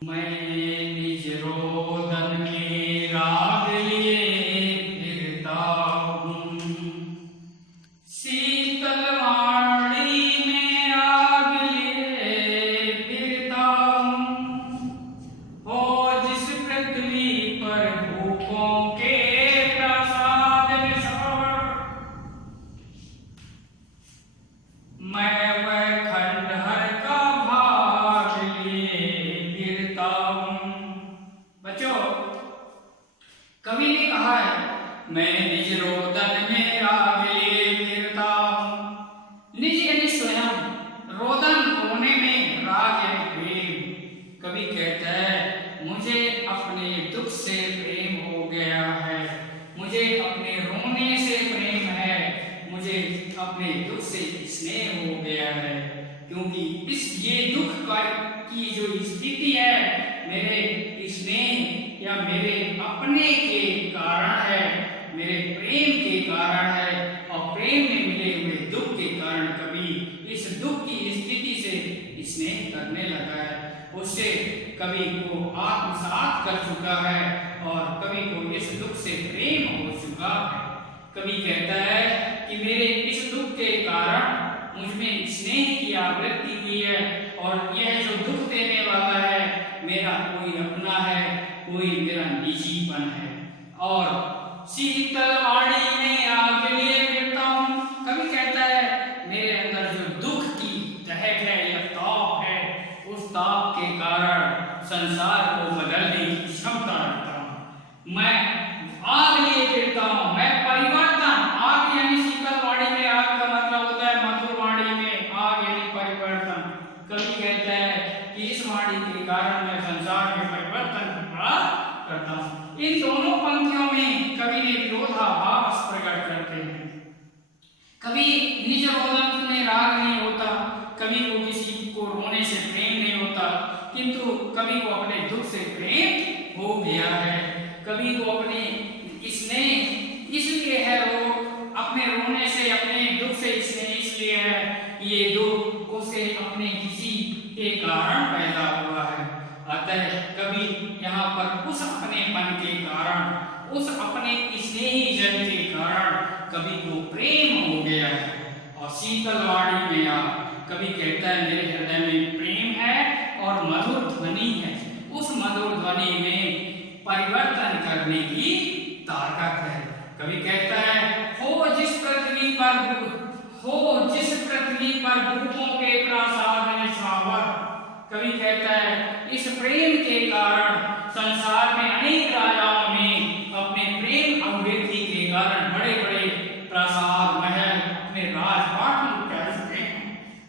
मैं निज रोदन में राग लिए फिरता हूँ, शीतल वाणी में आग लिए फिरता हूँ। हो जिस पृथ्वी पर भूखों के प्रसाद में सवर, मैं वह खंडहर का भाग लिए फिरता हूँ। बच्चों, कवि ने कहा है मैं निज रोदन में राग लिए फिरता हूँ। निज यानी स्वयं, रोदन रोने में, राग यानी प्रेम। कवि कहता है मुझे अपने दुख से प्रेम हो गया है, मुझे अपने रोने से प्रेम है, मुझे अपने दुख से स्नेह हो गया है। क्योंकि ये दुख की जो स्थिति है मेरे स्नेह या मेरे अपने के कारण है, मेरे प्रेम के कारण है। और प्रेम में मिले हुए दुख के कारण कवि इस दुख की स्थिति से स्नेह करने लगा है, उससे कवि को आत्मसात कर चुका है और कवि को इस दुख से प्रेम हो चुका है। कवि कहता है कि मेरे इस दुख के कारण मुझमें स्नेह की आवृत्ति हुई है और यह जो दुख देने वाला है मेरा कोई अपना है, कोई मेरा निजीपन है। और शीतल वाणी में आग लिए फिरता हूँ। कवि कहता है मेरे अंदर जो दुख की दहक है या ताप है, उस ताप के कारण संसार को बदलने की क्षमता रखता हूँ। मैं आग लिए फिरता हूँ, मैं परिवर्तन। आग यानी शीतल वाणी में आग का मतलब होता है मधुर वाणी में आग यानी परिवर्तन। कवि कहता है कि इस वाणी के कारण मैं संसार में परिवर्तन प्राप्त करता हूँ। इन दोनों पंक्तियों में कवि ने विरोधाभास प्रकट करते हैं। कवि निज रोदन में राग नहीं होता, कवि को किसी को रोने से प्रेम नहीं होता, किंतु कवि को अपने दुख से प्रेम हो गया है। कवि को अपने स्नेह इसलिए है, रो अपने रोने से, अपने दुख से स्नेह इसलिए है, ये दुख उसे अपने किसी के कारण पैदा हुआ है। अतः कवि यहाँ पर उस अपनेपन के कारण, उस अपने स्नेही जन के कारण कवि को प्रेम हो गया है। और शीतल वाणी में कवि कहता है मेरे हृदय में प्रेम है और मधुर ध्वनि है। उस मधुर ध्वनि में परिवर्तन करने की ताकत है। कवि कहता है हो जिस पृथ्वी पर भूखों के प्रसाद में सावर। कवि कहता है इस प्रेम के कारण संसार में अनेक राजाओं ने अपने प्रेम अभिव्यक्ति के कारण बड़े बड़े प्रासाद महल अपने राजपाट में उठा चुके हैं,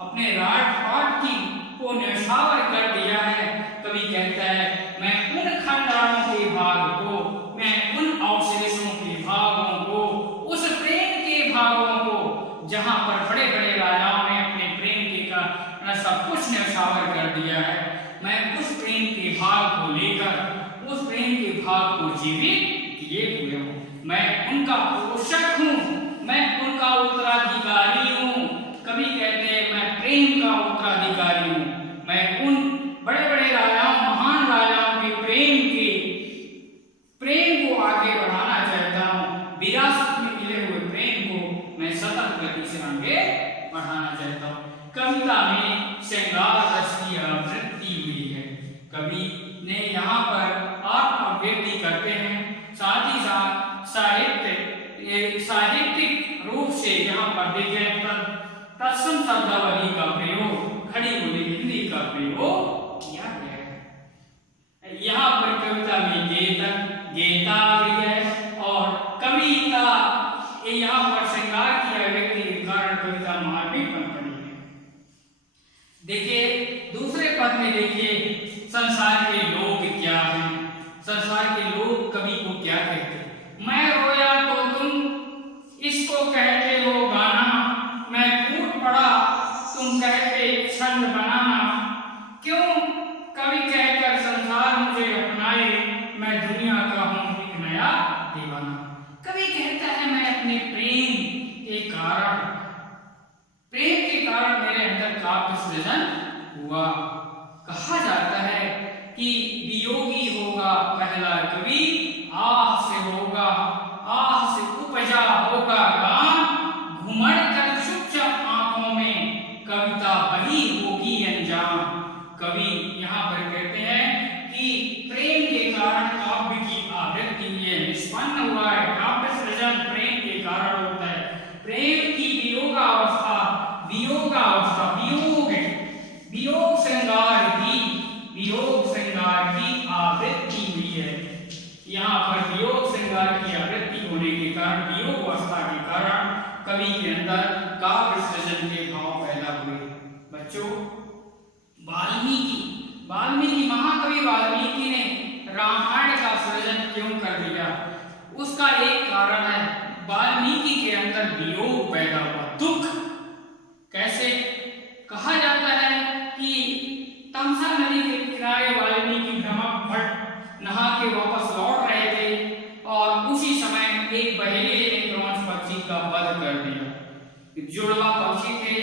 अपने राजपाट की को न्यौछावर कर दिया है। कवि कहता है मैं उन खंडारों के भाग को, मैं उन अवशेषों के भागों को, उस प्रेम के भागों को जहां पर बड़े बड़े राजाओं ने अपने प्रेम के का सब कुछ न्यौछावर कर दिया है, मैं उस प्रेम के भाग को लेकर, उस प्रेम के भाग को जीवित किए हुए हूँ। मैं उनका पोषक हूँ, मैं उनका उत्तराधिकारी हूँ। कवि कहते हैं मैं प्रेम का उत्तराधिकारी हूँ। मैं उन बड़े बड़े राजाओं, महान राजाओं के प्रेम को आगे बढ़ाना चाहता हूँ। विरासत में मिले हुए प्रेम को मैं सतत गति से आगे बढ़ाना चाहता हूँ। कविता में श्रृंगार रस की आवृत्ति हुई है। कवि ने यहाँ पर आत्म अभिव्यक्ति करते हैं, साथ ही साथ साहित्यिक रूप से यहाँ पर देखें तत्सम शब्दावली का प्रयोग, खड़ी बोली हिंदी का प्रयोग किया गया है। यहाँ पर कविता में गेता भी है और कविता यहाँ पर श्रृंगार की अभिव्यक्ति के कारण कविता मार्मिक बन पड़ी है। देखिए दूसरे पद में देखिए, संसार के लोग क्या हैं, संसार के लोग कवि को क्या कहते हैं। मैं रोया तो तुम इसको कहते हो गाना, मैं फूट पड़ा तुम कहते छंद बनाना। क्यों कवि कहकर संसार मुझे अपनाए, मैं दुनिया का हूं एक नया दीवाना। कवि कहता है मैं अपने प्रेम के कारण, प्रेम के कारण मेरे अंदर काव्य सृजन हुआ। कहा जाता है कि वियोगी होगा पहला कवि, आह से होगा, आह से उपजा होगा गान, घुमड़ कर चुपचाप आंखों में कविता वही होगी अनजान। कवि यहाँ पर कहते हैं कि प्रेम के कारण काव्य की आवृत्ति निष्पन्न हुआ है। काव्य सृजन प्रेम के कारण होता है। प्रेम की वियोगावस्था, वियोगावस्था, वियोग है, वियोग श्रृंगार की आवृत्ति हुई है। यहाँ पर वियोग श्रृंगार की आवृत्ति होने के कारण, वियोग अवस्था के कारण कवि के अंदर काव्य सृजन के भाव पैदा हुए। बच्चों, वाल्मीकि महाकवि वाल्मीकि ने रामायण का सृजन क्यों कर दिया? उसका एक कारण है, वाल्मीकि के अंदर वियोग पैदा हुआ, दुख। कैसे? कहा जाता है कि तमसा नदी के किनारे वाल्मीकि ब्रह्मा भट्ट नहा के वापस लौट रहे थे और उसी समय एक बहेलिए ने क्रौंच पक्षी का वध कर दिया। जुड़वा पक्षी थे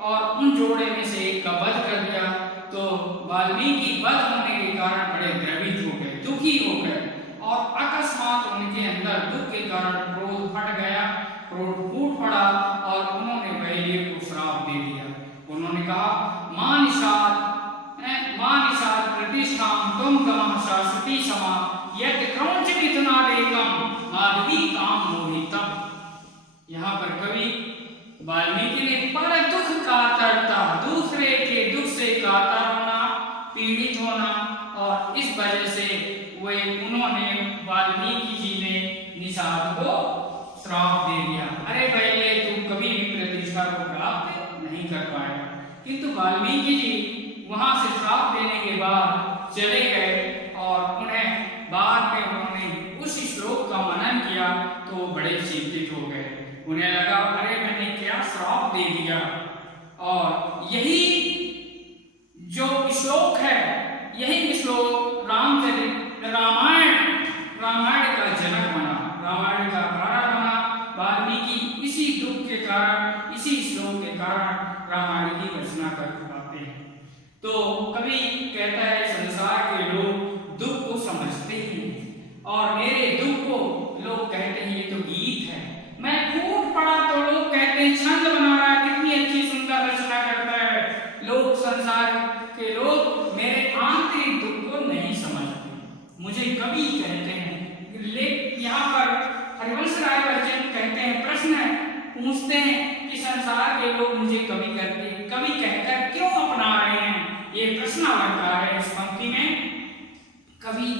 और उन जोड़े में से एक का वध कर दिया। तो वाल्मीकि वध होने के कारण बड़े द्रवित हो गए, दुखी हो गए और अकस्मात उनके अंदर दुख के कारण क्रोध फट गया, क्रोध फूट पड़ा और उन्होंने बहेलिए को श्राप दे दिया। उन्होंने कहा मां निषाद प्रतिष्ठाम तुम गमः शाश्वती समा यत् क्रौंच मिथुनादेकम माधवी काम मोहितम। यहाँ पर कवि वाल्मीकि ने बड़ा दुख कातरता, दूसरे के दुख से कातर होना, पीड़ित होना, और इस वजह से उन्होंने वाल्मीकि जी ने निषाद को श्राप दे दिया। अरे पहले तुम कभी भी प्रतिष्ठा को प्राप्त नहीं कर पाएगा। किंतु वाल्मीकि जी वहां से श्राप देने के बाद चले गए और उन्हें बाद में उन्होंने उस श्लोक का मनन किया तो बड़े चिंतित हो गए। उन्हें लगा अरे मैंने क्या श्राप दे दिया। और यही जो श्लोक है, यही श्लोक रामायण का जनक बना, रामायण का कारण बना। वाल्मीकि इसी दुख के कारण, इसी श्लोक के कारण रामायण की रचना कर पाते हैं। तो कवि कहता है संसार के लोग दुख को समझते ही नहीं और मेरे दुख को लोग कहते हैं ये तो गीत है। मैं फूट पड़ा तो लोग कहते हैं छंद बना रहा है, कितनी अच्छी सुंदर रचना करता है। लोग, संसार के लोग मेरे आंतरिक दुख को नहीं समझते, मुझे कवि कहते हैं। यहाँ पर हरिवंश राय बच्चन कहते हैं, प्रश्न पूछते हैं कि संसार के लोग मुझे कवि कहकर क्यों अपना रहे हैं। ये प्रश्न बनता है इस पंक्ति में। कवि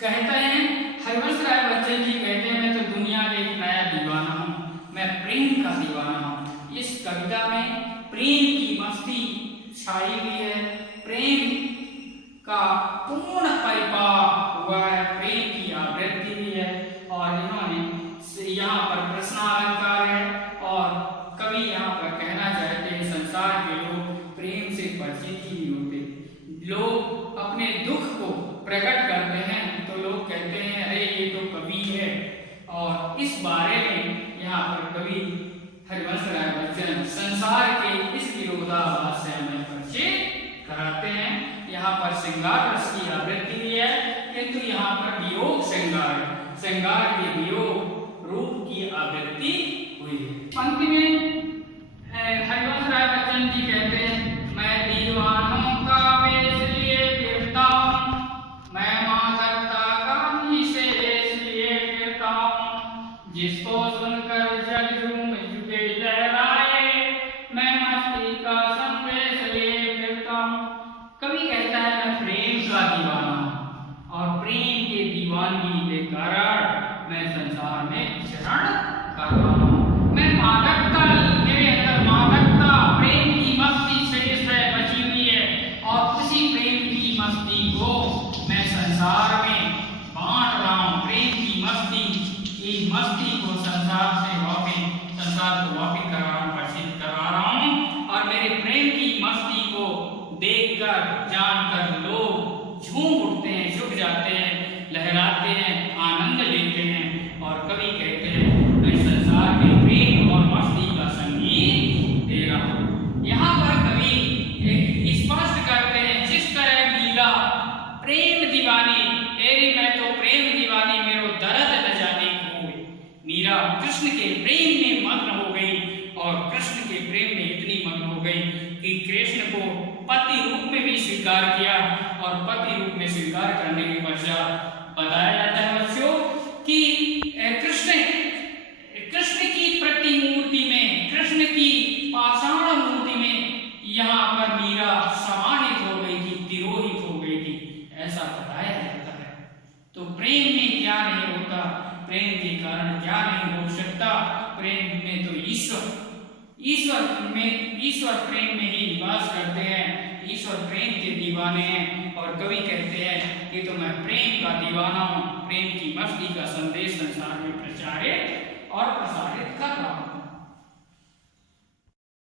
कहते हैं, हरिवंश राय बच्चन जी कहते हैं मैं तो दुनिया का एक नया दीवाना हूँ, मैं प्रेम का दीवाना हूँ। इस कविता में प्रेम की मस्ती छाई हुई है, प्रेम का पूर्ण परिपाक हुआ है, प्रेम की आवृत्ति भी है। और इन्होंने यहाँ पर प्रश्नालंकार है और कवि यहाँ पर कहना चाहते हैं संसार के लोग प्रेम से परिचित ही नहीं होते। लोग अपने दुख को प्रकट करते हैं तो लोग कहते हैं अरे ये तो कवि है। और इस बारे में यहाँ पर कवि हरिवंश राय बच्चन संसार के इस विरोधाभास से हमें परिचय कराते हैं। यहाँ पर श्रृंगार रस की आवृत्ति भी है, किंतु यहाँ पर वियोग श्रृंगार के वियोग रूप की आवृत्ति हुई है। पंक्ति में हरिवंश राय बच्चन जी कहते हैं मैं दीवानों का वेश लिए फिरता हूँ, मैं माधवता का विशेष लिए फिरता हूँ, जिसको सुनकर जग झूम झुके लहराए, मैं मस्ती का संदेश लिए फिरता हूँ। कवि कहता है मैं प्रेम का दीवाना हूँ और प्रेम के दीवानगी के कारण मैं संसार में चरण कर रहा हूँ। मैं मादकता, मेरे अंदर मादकता, प्रेम की मस्ती झूम उठते हैं, झुक जाते हैं, लहराते हैं, आनंद लेते हैं। और कवि कहते हैं मैं संसार में प्रेम और मस्ती का संगीत दे रहा हूं। यहाँ पर कवि एक स्पष्ट करते हैं जिस तरह मीरा प्रेम दीवानी, तेरी मैं तो प्रेम दीवानी, मेरो दर्द न जाने कोई। मीरा कृष्ण के प्रेम में मग्न हो गई और कृष्ण के प्रेम में इतनी मग्न हो गई कि कृष्ण को पति रूप में भी स्वीकार किया। और पति रूप में स्वीकार करने के पश्चात बताया जाता है बच्चों कि कृष्ण की प्रतिमूर्ति में, कृष्ण की पाषाण मूर्ति में यहाँ पर मीरा समाहित हो गई थी, तिरोहित हो गई थी, ऐसा बताया जाता है। तो प्रेम में क्या नहीं होता, प्रेम के कारण क्या नहीं हो सकता। प्रेम में तो ईश्वर प्रेम में ही निवास करते हैं, ईश्वर प्रेम के दीवाने हैं। और कवि कहते हैं कि तो मैं प्रेम का दीवाना हूं, प्रेम की मस्ती का संदेश संसार में प्रचारित और प्रसारित कर रहा हूं।